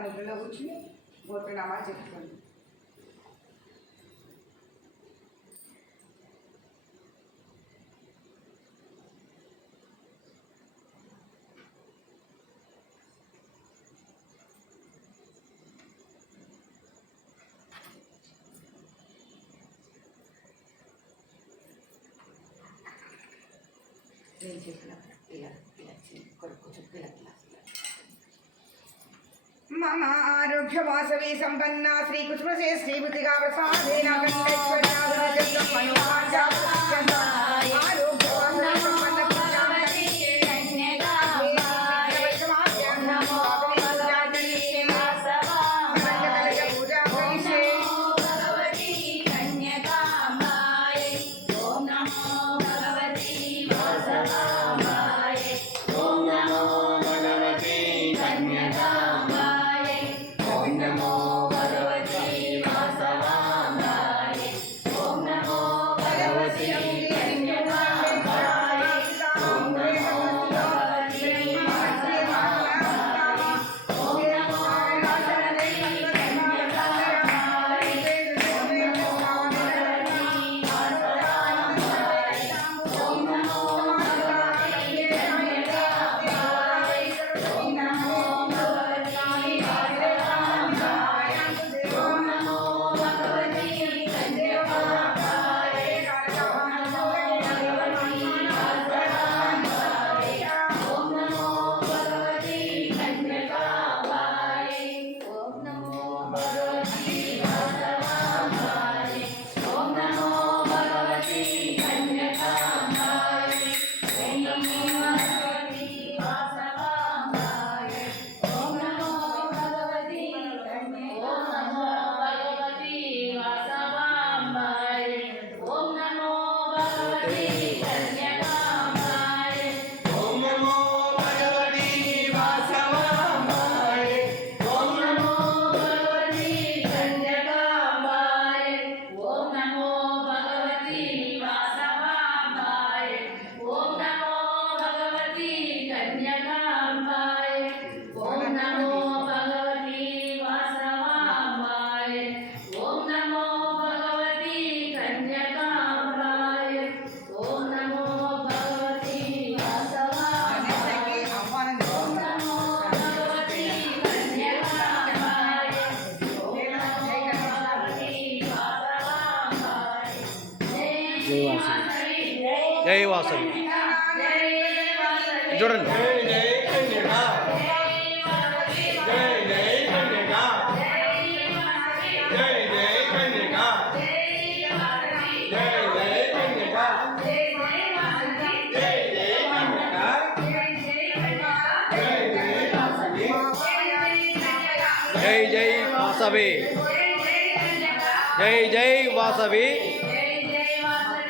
no me la hago ni voy con el coche de la clase. మమ ఆరోగ్య వాసవి సంపన్న Shri కృష్ణశే శ్రీమతిగా ప్రసాదేన Yeah. జై వాసవి చూడండి. జై జై వాసవి. జై జై వాసవి.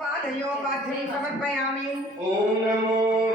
पादयोगाभ्यं समर्पयामि। ॐ नमो